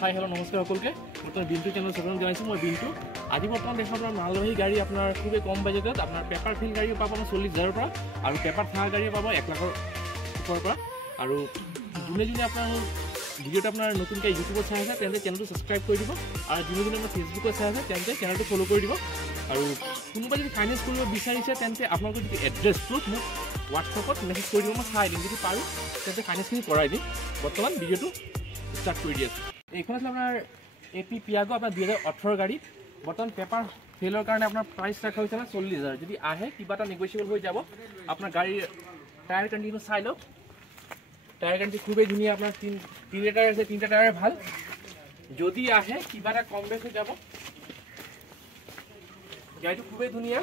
Hi hello' নমস্কাৰ সকলোকে বৰ্তমান বিন্তু চেনেল স্বাগতম জনাইছোঁ মই বিন্তু আজি বৰ্তমান দেখা আপোনাৰ মালবাহী গাড়ী আপোনাৰ খুবেই কম বাজেটত আপোনাৰ পেপাৰ ফিল গাড়ীও পাব 40,000ৰ পৰা আৰু পেপাৰ থকা গাড়ীও পাব 1 লাখৰ ওপৰৰ পৰা আৰু যোনে যোনে আপোনাৰ ভিডিঅ'টো আপোনাৰ নতুনকৈ ইউটিউবত চাই আছে তেন্তে চেনেলটো ছাবস্ক্ৰাইব কৰি দিব আৰু যোনে যোনে আপোনাৰ ফেচবুকত চাই আছে তেন্তে চেনেলটো ফ'ল' কৰি দিব আৰু কোনোবা যদি ফাইনেন্স কৰিব বিচাৰিছে তেন্তে আপোনালোকৰ যদি এড্ৰেছ প্ৰুফ মোক হোৱাটছআপত মেছেজ কৰি দিব মই চাই দিম যদি পাৰোঁ তেন্তে ফাইনেন্সখিনি কৰাই দিম বৰ্তমান ভিডিঅ'টো ষ্টাৰ্ট কৰি দি আছোঁ এইখন আছে আপোনাৰ AP পিয়াগো আপোনাৰ 2018 গাড়ী বৰ্তমান পেপাৰ ফেলৰ কাৰণে আপোনাৰ প্ৰাইচ ৰাখা হৈছে 40,000 যদি আহে কিবা এটা নেগোচিয়েবল হৈ যাব আপোনাৰ গাড়ীৰ টায়াৰ কণ্ডিশ্যন চাই লওক টায়াৰ কণ্ডিশ্যন খুবেই ধুনীয়া আপোনাৰ তিনিটা টায়াৰ আছে তিনিটা টায়াৰ ভাল যদি আহে কিবা এটা কম বেছ হৈ যাব গাড়ীটো খুবেই ধুনীয়া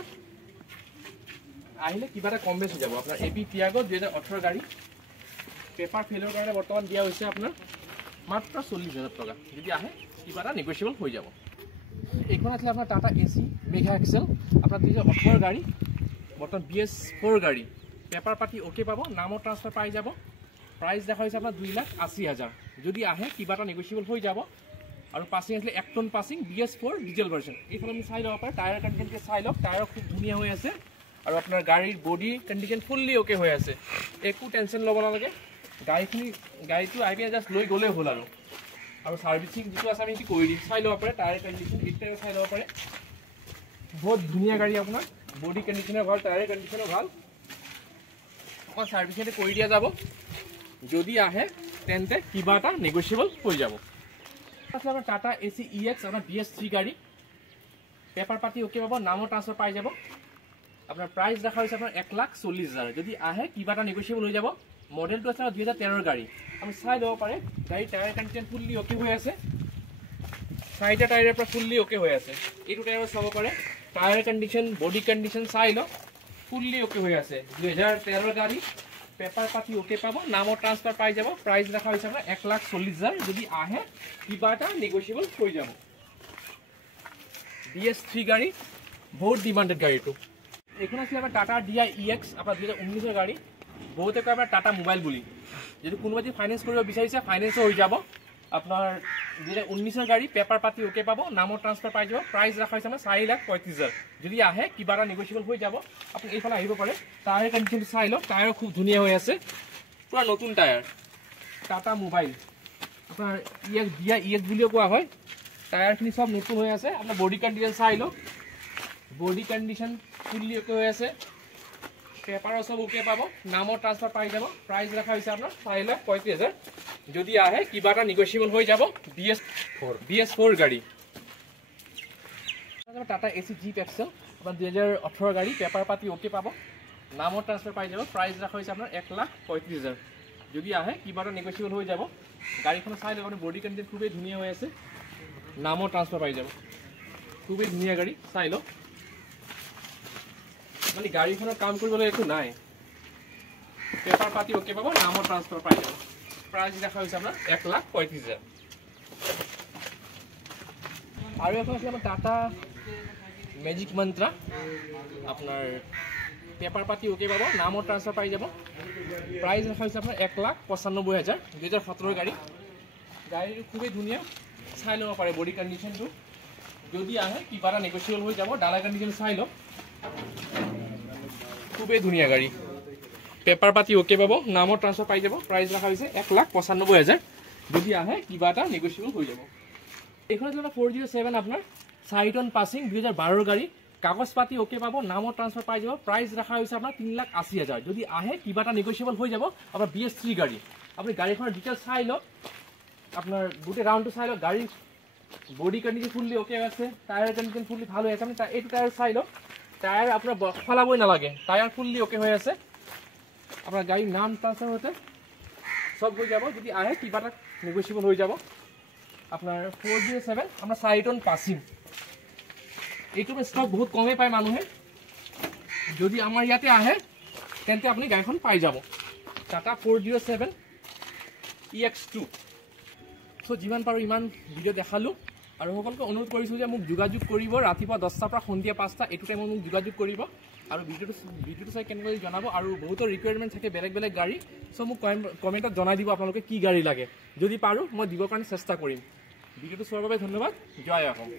আহিলে কিবা এটা কম বেছ হৈ যাব আপোনাৰ AP পিয়াগো 2018 গাড়ী পেপাৰ ফেলৰ কাৰণে বৰ্তমান দিয়া হৈছে আপোনাৰ মাত্ৰ 40,000 টকা যদি আহে কিবা এটা নেগোচিয়েবল হৈ যাব এইখন আছে আপোনাৰ টাটা AC মেগা এক্সেল আপোনাৰ 2018 গাড়ী বৰ্তমান BS4 গাড়ী পেপাৰ পাতি ওকে পাব নামৰ ট্ৰান্সফাৰ পাই যাব প্ৰাইস দেখা হৈছে আপোনাৰ 2,80,000 যদি আহে কিবা এটা নেগোচিয়েবল হৈ যাব আৰু পাছিং আছে 1 ton passing BS4 diesel version এইখন আমি চাই ল'ব পাৰে টায়াৰ কণ্ডিশ্যনকে চাই লওক টায়াৰ খুব ধুনীয়া হৈ আছে আৰু আপোনাৰ গাড়ীৰ বডি কণ্ডিশ্যন ফুল্লি ওকে হৈ আছে একো টেনশ্যন ল'ব নালাগে গাড়ীটো আহি পিনে জাষ্ট লৈ গ'লেই হ'ল আৰু সাৰ্ভিসিং যেটো আছে আমি কি কৰি দিম চাই ল'ব পাৰে টায়াৰ কণ্ডিশ্যন এইটাও চাই ল'ব পাৰে বহুত ধুনীয়া গাড়ী আপোনাৰ বডি কণ্ডিশ্যনৰ ভাল টায়াৰ কণ্ডিশ্যনৰ ভাল অকল সাৰ্ভিসিংতে কৰি দিয়া যাব যদি আহে তেন্তে কিবা এটা নেগোচিয়েবল হৈ যাব আছে আমাৰ টাটা AC EX আমাৰ BS3 গাড়ী পেপাৰ পাতি ওকে পাব নামৰ ট্ৰান্সফাৰ পাই যাব আপোনাৰ প্ৰাইস ৰাখা হৈছে আপোনাৰ 1,40,000 যদি আহে কিবা এটা নেগোচিয়েবল হৈ যাব মডেলটো আছে 2013 গাড়ী আমি চাই ল'ব পাৰে গাড়ী টায়াৰ কণ্ডিশ্যন ফুল্লি ওকে হৈ আছে চাইডা টায়াৰৰ পৰা ফুল্লি ওকে হৈ আছে এইটো টায়াৰ চাব পাৰে টায়াৰ কণ্ডিশ্যন বডি কণ্ডিশ্যন চাই লওক ফুল্লি ওকে হৈ আছে 2013 গাড়ী পেপাৰ পাতি ওকে পাব নামৰ ট্ৰান্সফাৰ পাই যাব প্ৰাইস ৰাখা হৈছে আপোনাৰ 1,40,000 যদি আহে কিবা এটা নেগোচিয়েবল হৈ যাব BS3 গাড়ী বহুত ডিমান্ডেড গাড়ীটো এইখন আছে আমাৰ টাটা DI EX আপোনাৰ 2019 গাড়ী বহুতে কয় আপোনাৰ টাটা মোবাইল বুলি যদি কোনোবা যদি ফাইনেন্স কৰিব বিচাৰিছে ফাইনেন্সও হৈ যাব আপোনাৰ 2019 গাড়ী পেপাৰ পাতি ওকে পাব নামৰ ট্ৰান্সফাৰ পাই যাব প্ৰাইস ৰাখা হৈছে আমাৰ 4,35,000 যদি আহে কিবা এটা নেগোচিয়েবল হৈ যাব আপুনি এইফালে আহিব পাৰে টায়াৰ কণ্ডিশ্যনটো চাই লওক টায়াৰ খুব ধুনীয়া হৈ আছে পুৰা নতুন টায়াৰ টাটা মোবাইল আপোনাৰ DI EX বুলিও কোৱা হয় টায়াৰখিনি সব নতুন হৈ আছে আপোনাৰ বডি কণ্ডিশ্যন চাই লওক বডি কণ্ডিশ্যন ফুল্লি ওকে হৈ আছে পেপাৰো সব ওকে পাব নামৰ ট্ৰান্সফাৰ পাই যাব প্ৰাইস ৰাখা হৈছে আপোনাৰ 4,35,000 যদি আহে কিবা এটা নেগোচিয়েবল হৈ যাব BS4 গাড়ী টাটা AC জিপ এক্সেল আপোনাৰ 2018 গাড়ী পেপাৰ পাতি ওকে পাব নামৰ ট্ৰান্সফাৰ পাই যাব প্ৰাইস ৰাখা হৈছে আপোনাৰ 1,35,000 যদি আহে কিবা এটা নেগোচিয়েবল হৈ যাব গাড়ীখন চাই লওক আপোনাৰ বডি কণ্ডিশ্যন খুবেই ধুনীয়া হৈ আছে নামৰ ট্ৰান্সফাৰ পাই যাব খুবেই ধুনীয়া গাড়ী চাই লওক মানে গাড়ীখনৰ কাম কৰিবলৈ একো নাই পেপাৰ পাতি ওকে পাব নামৰ ট্ৰান্সফাৰ পাই যাব প্ৰাইস দেখা হৈছে আপোনাৰ 1,35,000 আৰু এখন আছে আমাৰ টাটা মেজিক মন্ত্ৰা আপোনাৰ পেপাৰ পাতি ওকে পাব নামৰ ট্ৰান্সফাৰ পাই যাব প্ৰাইস দেখা হৈছে আপোনাৰ 1,95,000 2017 গাড়ী গাড়ীটো খুবেই ধুনীয়া চাই ল'ব পাৰে বডি কণ্ডিশ্যনটো যদি আহে কিবা এটা নেগোচিয়েবল হৈ যাব ডালা কণ্ডিশ্যন চাই লওক খুবেই ধুনীয়া গাড়ী পেপাৰ পাতি ওকে পাব নামৰ ট্ৰান্সফাৰ পাই যাব প্ৰাইস ৰাখা হৈছে 1,95,000 যদি আহে কিবা এটা নেগোচিয়েবল হৈ যাব এইখন আছে 407 আপোনাৰ 4 টন পাছিং 2012 গাড়ী কাগজ পাতি ওকে পাব নামৰ ট্ৰান্সফাৰ পাই যাব প্ৰাইস ৰাখা হৈছে আপোনাৰ 3,80,000 যদি আহে কিবা এটা নেগোচিয়েবল হৈ যাব আপোনাৰ BS3 গাড়ী আপুনি গাড়ীখনৰ ডিটেইলছ চাই লওক আপোনাৰ গোটেই ৰাউণ্ডটো চাই লওক গাড়ী বডি কণ্ডিশ্যন ফুল্লি ওকে আছে টায়াৰ কণ্ডিশ্যন ফুল্লি ভাল হৈ আছে আপুনি এইটো টায়াৰ চাই লওক টায়াৰ আপোনাৰ সলাবই নালাগে টায়াৰ ফুল্লি ওকে হৈ আছে আপোনাৰ গাড়ীৰ নাম ট্ৰান্সফাৰ হতে সব হৈ যাব যদি আহে কিবা এটা নেগোচিয়েবল হৈ যাব আপোনাৰ 407 আপোনাৰ 4 টন পাছিং এইটো ষ্টক বহুত কমে পায় মানুহে যদি আমাৰ ইয়াতে আহে তেন্তে আপুনি গাড়ীখন পাই যাব টাটা 407 EX2 সো যিমান পাৰো ইমান ভিডিঅ' দেখালো আৰু সকলোকে অনুৰোধ কৰিছো যে মোক যোগাযোগ কৰিব ৰাতিপুৱা 10টাৰ পৰা সন্ধিয়া 5টা এইটো টাইমত মোক যোগাযোগ কৰিব আৰু ভিডিঅ'টো চাই কেনেকৈ জনাব আৰু বহুত ৰিকুৱাৰমেণ্ট থাকে বেলেগ বেলেগ গাড়ী সো মোক কমেণ্টত জনাই দিব আপোনালোকে কি গাড়ী লাগে যদি পাৰো মই দিবৰ কাৰণে চেষ্টা কৰিম ভিডিঅ'টো চোৱাৰ বাবে ধন্যবাদ। জয় অসম।